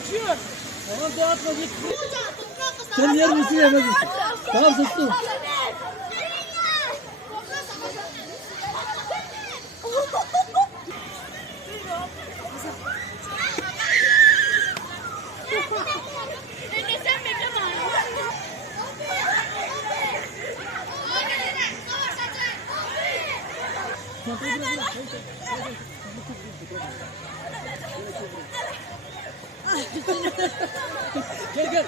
kaçıyor. Tamam dağıtma git. Sen yer misin yemez misin? Tamam sustum. Gel gel.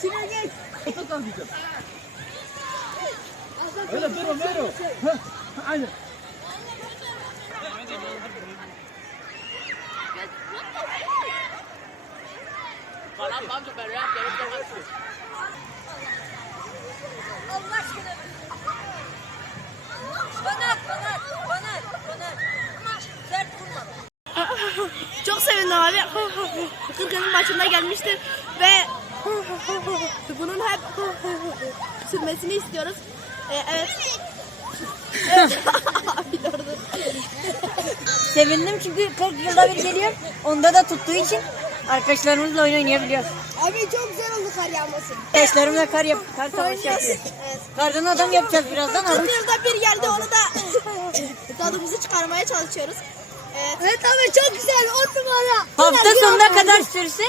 Sinan gel. Otur kalkacağım. Öyle dur Mero. Aynen. Allah aşkına. Bana. Ama sert vurma. Çok sevindim abi. 40'ın maçında gelmiştir ve bunun hep sürmesini istiyoruz. Evet. Abi doğru. Sevindim çünkü 40 yılda bir geliyor. Onda da tuttuğu için arkadaşlarımızla oyun oynayabiliyoruz. Abi çok güzel oldu kar yağması. Arkadaşlarımla kar savaşı yapıyoruz. Kardan adam yapacağız birazdan. 40 yılda bir geldi, onu da tadımızı çıkarmaya çalışıyoruz. Evet abi çok güzel, 10 numara. Hafta sonuna kadar sürse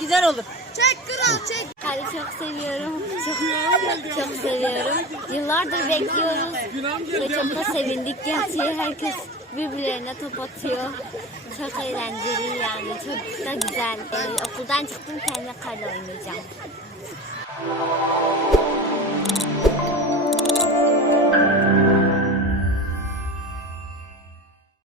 güzel olur. Çek kral çek. Karı çok seviyorum. Çok seviyorum. Yıllardır bekliyoruz. Ve çok da sevindik. Gerçi herkes birbirlerine top atıyor. Çok eğlenceli yani. Çok da güzel. Okuldan çıktım, kendime karla oynayacağım.